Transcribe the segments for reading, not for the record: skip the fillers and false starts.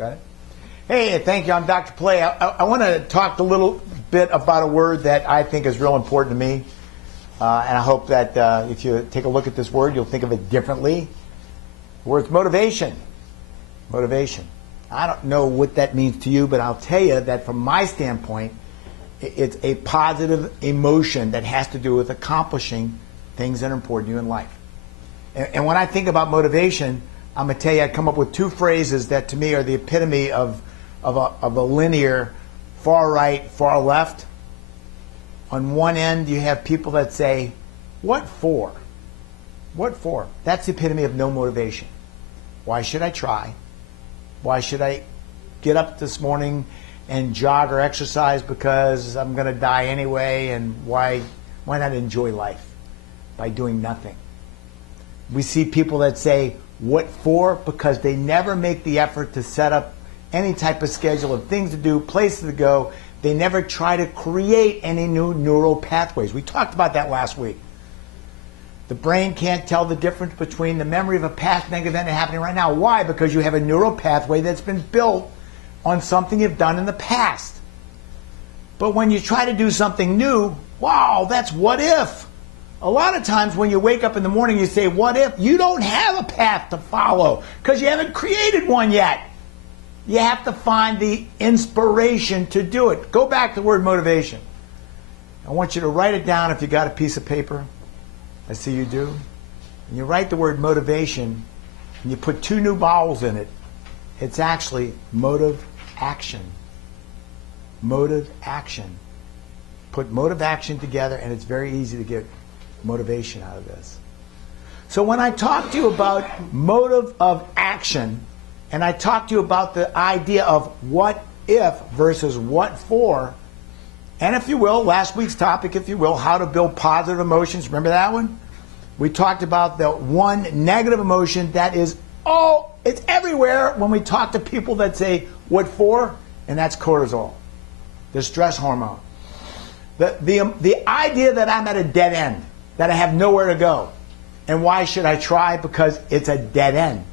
Got it? Hey, thank you. I'm Dr. Pilet. I want to talk a little bit about a word that I think is real important to me. And I hope that if you take a look at this word, you'll think of it differently. The word's motivation. Motivation. I don't know what that means to you, but I'll tell you that from my standpoint, it's a positive emotion that has to do with accomplishing things that are important to you in life. And when I think about motivation, I'm going to tell you, I come up with two phrases that to me are the epitome of a linear far right, far left. On one end, you have people that say, what for? What for? That's the epitome of no motivation. Why should I try? Why should I get up this morning and jog or exercise because I'm going to die anyway? And why not enjoy life by doing nothing? We see people that say, what for? Because they never make the effort to set up any type of schedule of things to do, places to go. They never try to create any new neural pathways. We talked about that last week. The brain can't tell the difference between the memory of a past negative event happening right now. Why? Because you have a neural pathway that's been built on something you've done in the past. But when you try to do something new, wow, that's what if. A lot of times when you wake up in the morning, you say, what if? You don't have a path to follow because you haven't created one yet. You have to find the inspiration to do it. Go back to the word motivation. I want you to write it down if you got a piece of paper. I see you do. And you write the word motivation and you put two new vowels in it. It's actually motive action. Motive action. Put motive action together and it's very easy to get motivation out of this. So when I talk to you about motive of action, and I talk to you about the idea of what if versus what for, and if you will, last week's topic, if you will, how to build positive emotions. Remember that one? We talked about the one negative emotion that is it's everywhere when we talk to people that say, what for? And that's cortisol, the stress hormone. The idea that I'm at a dead end, that I have nowhere to go. And why should I try? Because it's a dead end.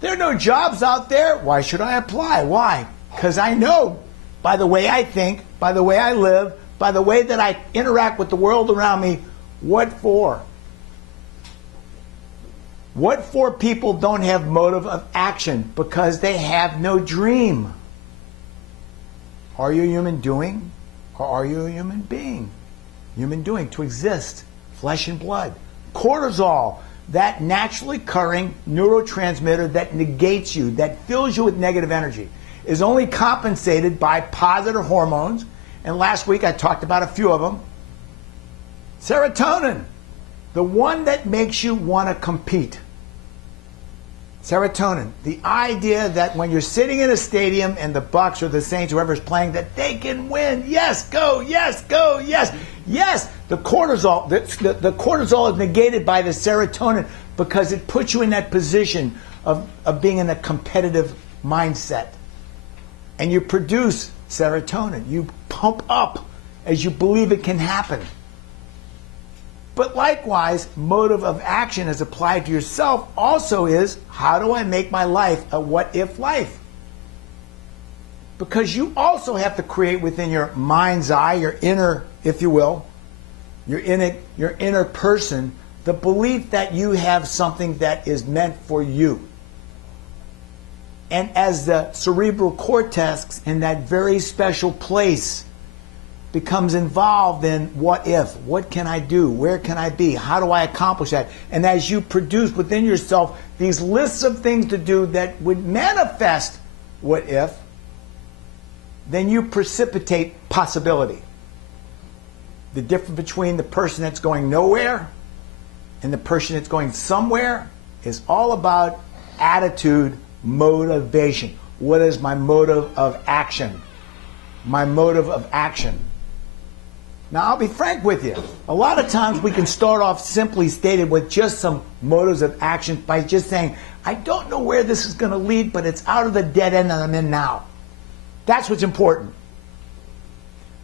There are no jobs out there. Why should I apply? Why? Because I know by the way I think, by the way I live, by the way that I interact with the world around me, what for? What for people don't have motive of action? Because they have no dream. Are you a human doing or are you a human being? Human doing, to exist, flesh and blood. Cortisol, that naturally occurring neurotransmitter that negates you, that fills you with negative energy, is only compensated by positive hormones. And last week I talked about a few of them. Serotonin, the one that makes you want to compete. Serotonin, the idea that when you're sitting in a stadium and the Bucks or the Saints, whoever's playing, that they can win. Yes, go, yes, go, yes. Yes, the cortisol, the cortisol is negated by the serotonin because it puts you in that position of being in a competitive mindset. And you produce serotonin. You pump up as you believe it can happen. But likewise, motive of action as applied to yourself also is, how do I make my life a what-if life? Because you also have to create within your mind's eye, your inner, if you will, your inner person, the belief that you have something that is meant for you. And as the cerebral cortex in that very special place becomes involved in what if, what can I do, where can I be, how do I accomplish that? And as you produce within yourself these lists of things to do that would manifest what if, then you precipitate possibility. The difference between the person that's going nowhere and the person that's going somewhere is all about attitude, motivation. What is my motive of action? My motive of action. Now, I'll be frank with you. A lot of times we can start off simply stated with just some motives of action by just saying, I don't know where this is going to lead, but it's out of the dead end that I'm in now. That's what's important.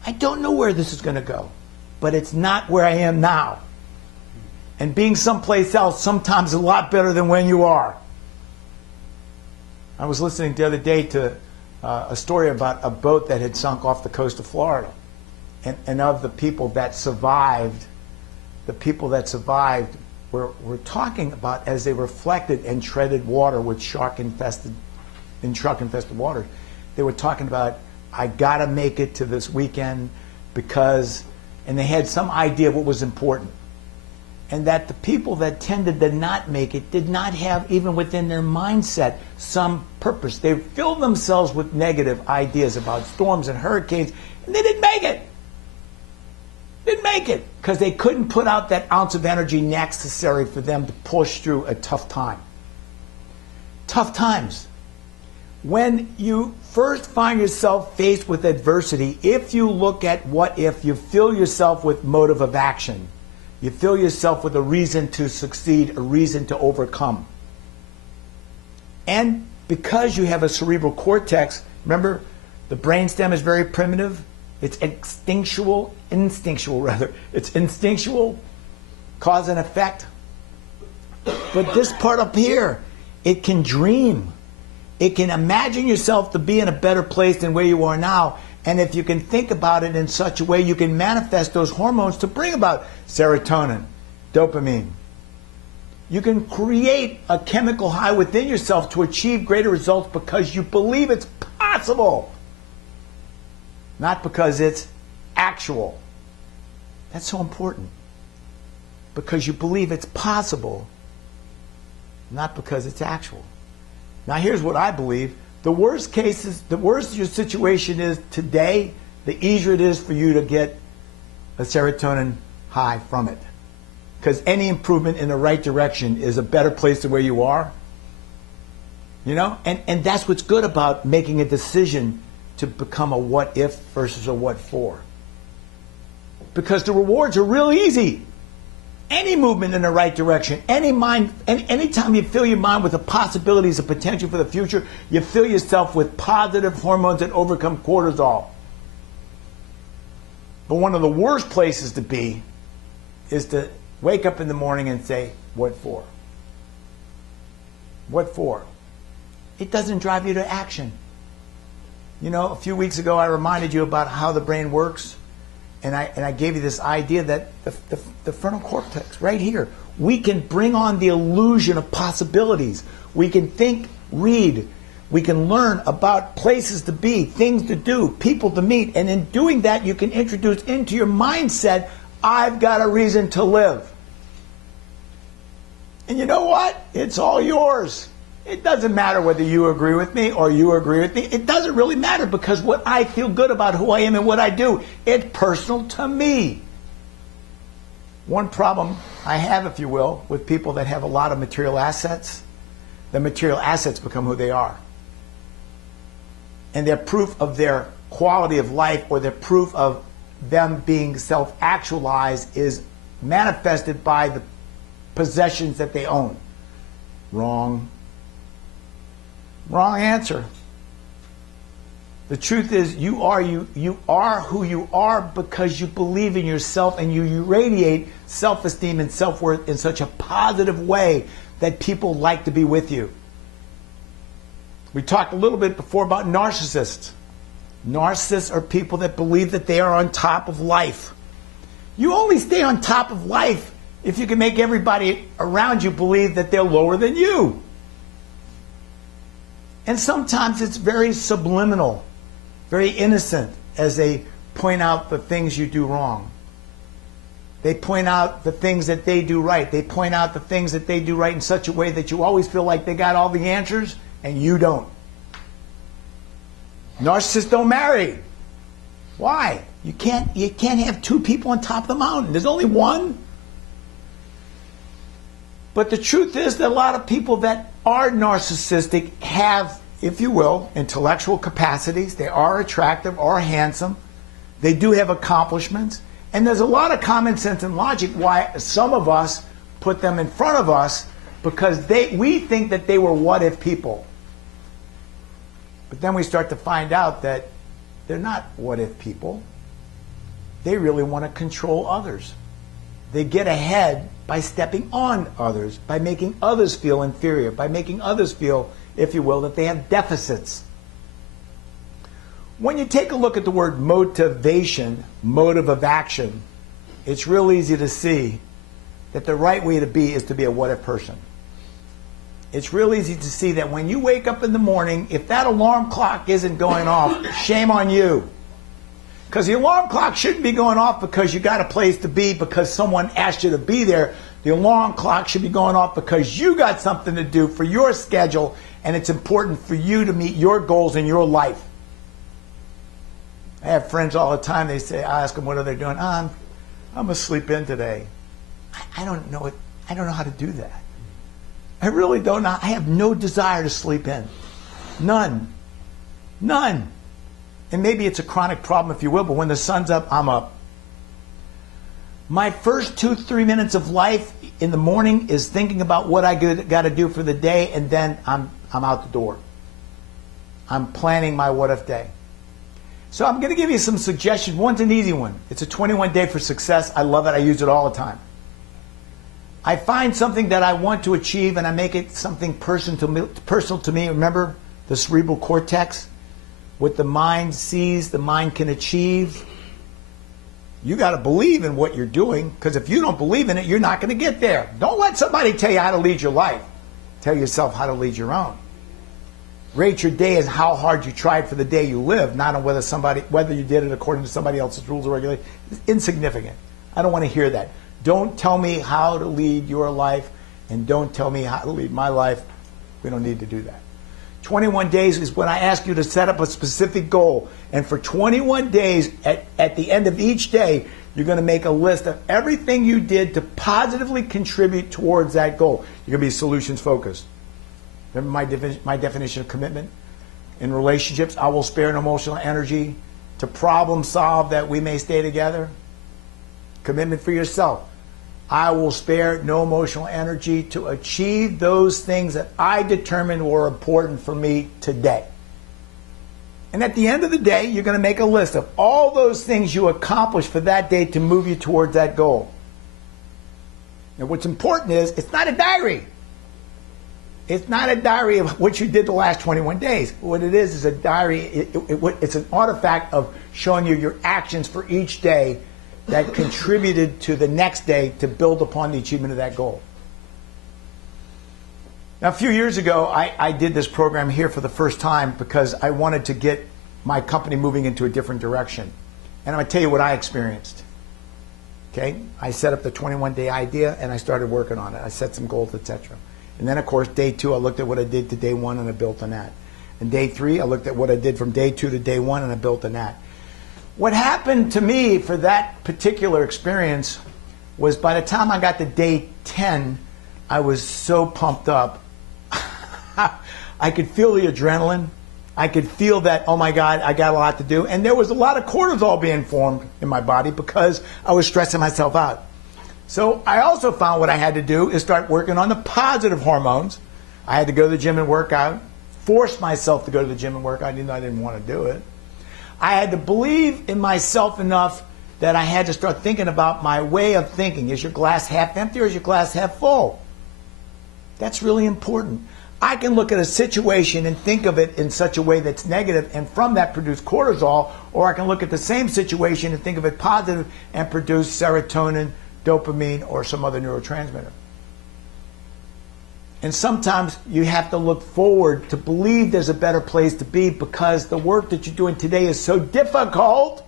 I don't know where this is going to go, but it's not where I am now. And being someplace else sometimes is a lot better than when you are. I was listening the other day to a story about a boat that had sunk off the coast of Florida. And of the people that survived, were talking about, as they reflected and treaded water with shark-infested waters, they were talking about, I gotta make it to this weekend because, and they had some idea of what was important. And that the people that tended to not make it did not have, even within their mindset, some purpose. They filled themselves with negative ideas about storms and hurricanes, and they didn't make it. Didn't make it because they couldn't put out that ounce of energy necessary for them to push through a tough time. Tough times. When you first find yourself faced with adversity, if you look at what if, you fill yourself with motive of action. You fill yourself with a reason to succeed, a reason to overcome. And because you have a cerebral cortex, remember, the brainstem is very primitive. It's instinctual, It's instinctual, cause and effect. But this part up here, it can dream. It can imagine yourself to be in a better place than where you are now. And if you can think about it in such a way, you can manifest those hormones to bring about serotonin, dopamine. You can create a chemical high within yourself to achieve greater results because you believe it's possible. Not because it's actual. That's so important. Because you believe it's possible, not because it's actual. Now here's what I believe. The worse your situation is today, the easier it is for you to get a serotonin high from it. Because any improvement in the right direction is a better place than where you are. You know? And that's what's good about making a decision to become a what if versus a what for. Because the rewards are real easy. Any movement in the right direction, anytime you fill your mind with the possibilities of potential for the future, you fill yourself with positive hormones that overcome cortisol. But one of the worst places to be is to wake up in the morning and say, what for? What for? It doesn't drive you to action. You know, a few weeks ago I reminded you about how the brain works, and I gave you this idea that the frontal cortex, right here, we can bring on the illusion of possibilities. We can think, read, we can learn about places to be, things to do, people to meet, and in doing that you can introduce into your mindset, I've got a reason to live. And you know what? It's all yours. It doesn't matter whether you agree with me or you agree with me. It doesn't really matter because what I feel good about who I am and what I do, it's personal to me. One problem I have, if you will, with people that have a lot of material assets, the material assets become who they are. And they're proof of their quality of life or their proof of them being self-actualized is manifested by the possessions that they own. Wrong. Wrong answer. The truth is you are who you are because you believe in yourself and you radiate self-esteem and self-worth in such a positive way that people like to be with you. We talked a little bit before about narcissists. Narcissists are people that believe that they are on top of life. You only stay on top of life if you can make everybody around you believe that they're lower than you. And sometimes it's very subliminal, very innocent, as they point out the things you do wrong. They point out the things that they do right. They point out the things that they do right in such a way that you always feel like they got all the answers and you don't. Narcissists don't marry. Why? You can't have two people on top of the mountain. There's only one. But the truth is that a lot of people that are narcissistic have, if you will, intellectual capacities. They are attractive or handsome. They do have accomplishments. And there's a lot of common sense and logic why some of us put them in front of us because we think that they were what-if people. But then we start to find out that they're not what-if people. They really want to control others. They get ahead by stepping on others, by making others feel inferior, by making others feel if you will, that they have deficits. When you take a look at the word motivation, motive of action, it's real easy to see that the right way to be is to be a what-if person. It's real easy to see that when you wake up in the morning, if that alarm clock isn't going off, shame on you. Because the alarm clock shouldn't be going off because you got a place to be because someone asked you to be there. The alarm clock should be going off because you got something to do for your schedule, and it's important for you to meet your goals in your life. I have friends all the time. They say, I ask them, what are they doing? I'm going to sleep in today. I don't know how to do that. I really don't know. I have no desire to sleep in. None. None. And maybe it's a chronic problem, if you will, but when the sun's up, I'm up. My first 2-3 minutes of life in the morning is thinking about what I got to do for the day, and then I'm out the door. I'm planning my what-if day. So I'm going to give you some suggestions. One's an easy one. It's a 21 day for success. I love it. I use it all the time. I find something that I want to achieve and I make it something personal to me. Remember the cerebral cortex? What the mind sees, the mind can achieve. You got to believe in what you're doing, because if you don't believe in it, you're not going to get there. Don't let somebody tell you how to lead your life. Tell yourself how to lead your own. Rate your day as how hard you tried for the day you live, not on whether you did it according to somebody else's rules or regulations. It's insignificant. I don't want to hear that. Don't tell me how to lead your life, and don't tell me how to lead my life. We don't need to do that. 21 days is when I ask you to set up a specific goal. And for 21 days, at the end of each day, you're going to make a list of everything you did to positively contribute towards that goal. You're going to be solutions focused. Remember my definition of commitment? In relationships, I will spare no emotional energy to problem solve that we may stay together. Commitment for yourself. I will spare no emotional energy to achieve those things that I determined were important for me today. And at the end of the day, you're going to make a list of all those things you accomplished for that day to move you towards that goal. Now, what's important is it's not a diary. It's not a diary of what you did the last 21 days. What it is a diary. It's an artifact of showing you your actions for each day that contributed to the next day to build upon the achievement of that goal. Now, a few years ago, I did this program here for the first time because I wanted to get my company moving into a different direction. And I'm going to tell you what I experienced. Okay? I set up the 21-day idea, and I started working on it. I set some goals, etc. And then, of course, day 2, I looked at what I did to day 1, and I built on that. And day 3, I looked at what I did from day 2 to day 1, and I built on that. What happened to me for that particular experience was by the time I got to day 10, I was so pumped up. I could feel the adrenaline. I could feel that, oh my God, I got a lot to do. And there was a lot of cortisol being formed in my body because I was stressing myself out. So I also found what I had to do is start working on the positive hormones. I had to go to the gym and work out, force myself to go to the gym and work out even though I didn't want to do it. I had to believe in myself enough that I had to start thinking about my way of thinking. Is your glass half empty or is your glass half full? That's really important. I can look at a situation and think of it in such a way that's negative and from that produce cortisol, or I can look at the same situation and think of it positive and produce serotonin, dopamine, or some other neurotransmitter. And sometimes you have to look forward to believe there's a better place to be because the work that you're doing today is so difficult,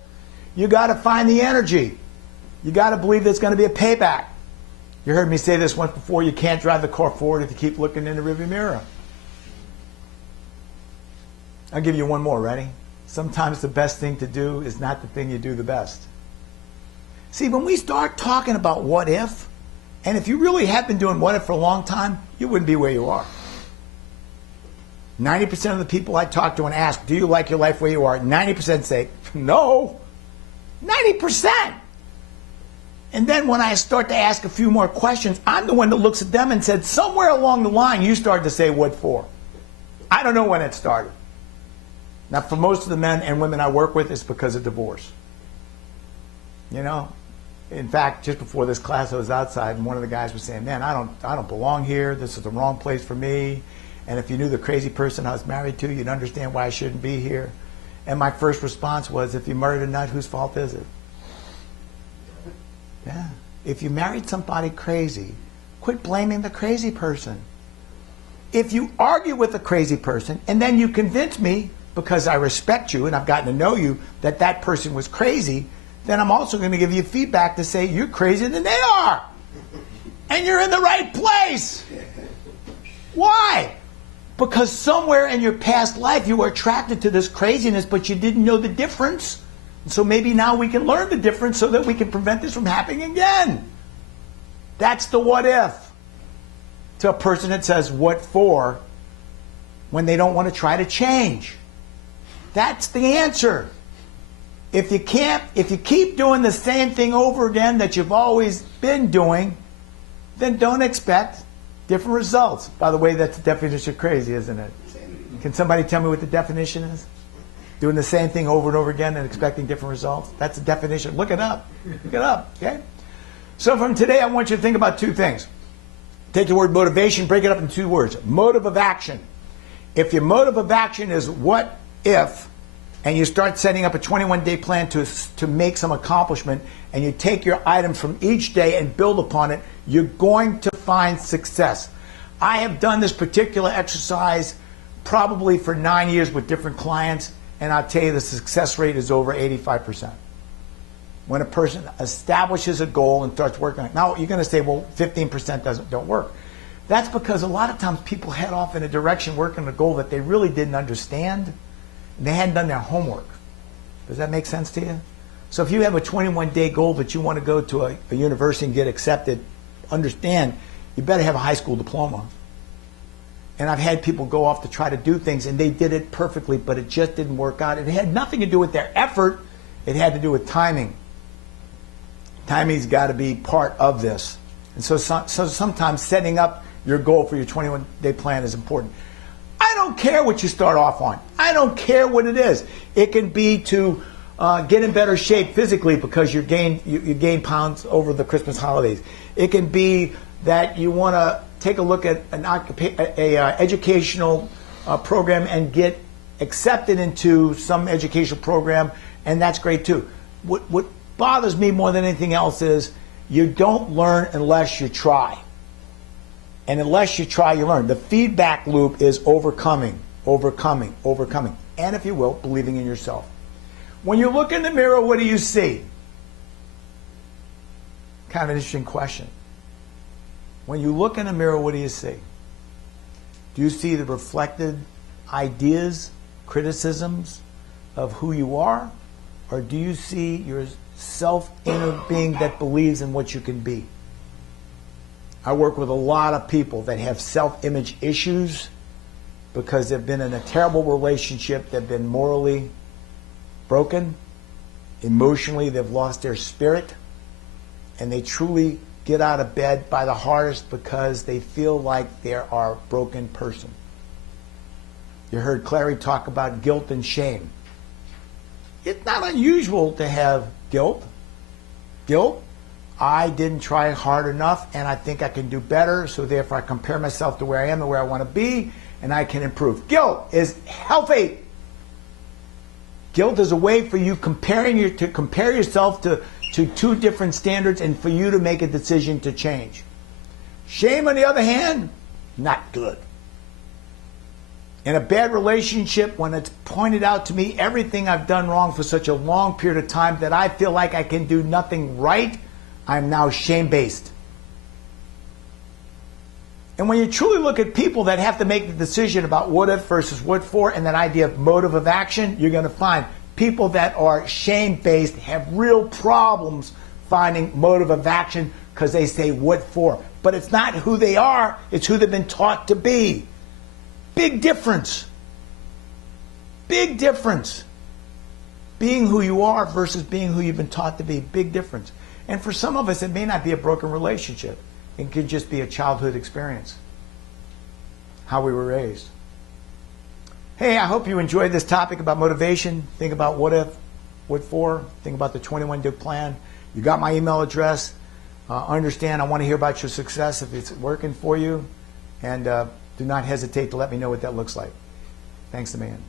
you got to find the energy. You got to believe there's going to be a payback. You heard me say this once before, you can't drive the car forward if you keep looking in the rearview mirror. I'll give you one more, ready? Sometimes the best thing to do is not the thing you do the best. See, when we start talking about what if, and if you really have been doing what if for a long time, you wouldn't be where you are. 90% of the people I talk to and ask, do you like your life where you are? 90% say, no. 90%. And then when I start to ask a few more questions, I'm the one that looks at them and said, somewhere along the line, you started to say, what for? I don't know when it started. Now, for most of the men and women I work with, it's because of divorce. You know? In fact, just before this class, I was outside, and one of the guys was saying, man, I don't belong here. This is the wrong place for me. And if you knew the crazy person I was married to, you'd understand why I shouldn't be here. And my first response was, if you murdered a nut, whose fault is it? Yeah. If you married somebody crazy, quit blaming the crazy person. If you argue with a crazy person and then you convince me, because I respect you and I've gotten to know you, that that person was crazy, then I'm also going to give you feedback to say you're crazier than they are. And you're in the right place. Why? Because somewhere in your past life you were attracted to this craziness, but you didn't know the difference. So maybe now we can learn the difference so that we can prevent this from happening again. That's the what if. To a person that says what for when they don't want to try to change. That's the answer. If you keep doing the same thing over again that you've always been doing, then don't expect different results. By the way, that's the definition of crazy, isn't it? Can somebody tell me what the definition is? Doing the same thing over and over again and expecting different results? That's the definition. Look it up. Look it up, okay? So from today, I want you to think about two things. Take the word motivation, break it up into two words. Motive of action. If your motive of action is what if, and you start setting up a 21-day plan to make some accomplishment, and you take your items from each day and build upon it, you're going to find success. I have done this particular exercise probably for 9 years with different clients, and I'll tell you the success rate is over 85%. When a person establishes a goal and starts working on it. Now, you're going to say, well, 15% don't work. That's because a lot of times people head off in a direction working on a goal that they really didn't understand. And they hadn't done their homework. Does that make sense to you? So if you have a 21-day goal that you want to go to a university and get accepted, understand, you better have a high school diploma. And I've had people go off to try to do things, and they did it perfectly, but it just didn't work out. It had nothing to do with their effort. It had to do with timing. Timing's got to be part of this. And so sometimes setting up your goal for your 21-day plan is important. I don't care what you start off on. I don't care what it is. It can be to get in better shape physically because you gain pounds over the Christmas holidays. It can be that you want to take a look at an educational program and get accepted into some educational program, and that's great too. What bothers me more than anything else is you don't learn unless you try. And unless you try, you learn. The feedback loop is overcoming, overcoming, overcoming. And if you will, believing in yourself. When you look in the mirror, what do you see? Kind of an interesting question. When you look in the mirror, what do you see? Do you see the reflected ideas, criticisms of who you are? Or do you see your self-inner being that believes in what you can be? I work with a lot of people that have self-image issues because they've been in a terrible relationship, they've been morally broken, emotionally they've lost their spirit, and they truly get out of bed by the hardest because they feel like they are a broken person. You heard Clary talk about guilt and shame. It's not unusual to have guilt. Guilt, I didn't try hard enough and I think I can do better, so therefore I compare myself to where I am and where I want to be, and I can improve. Guilt is healthy. Guilt is a way for you to compare yourself to two different standards and for you to make a decision to change. Shame, on the other hand, not good. In a bad relationship, when it's pointed out to me everything I've done wrong for such a long period of time that I feel like I can do nothing right, I'm now shame-based. And when you truly look at people that have to make the decision about what if versus what for and that idea of motive of action, you're going to find people that are shame-based have real problems finding motive of action because they say what for. But it's not who they are, it's who they've been taught to be. Big difference. Big difference. Being who you are versus being who you've been taught to be. Big difference. And for some of us, it may not be a broken relationship. It could just be a childhood experience. How we were raised. Hey, I hope you enjoyed this topic about motivation. Think about what if, what for. Think about the 21-day plan. You got my email address. Understand, I want to hear about your success if it's working for you. And do not hesitate to let me know what that looks like. Thanks, the man.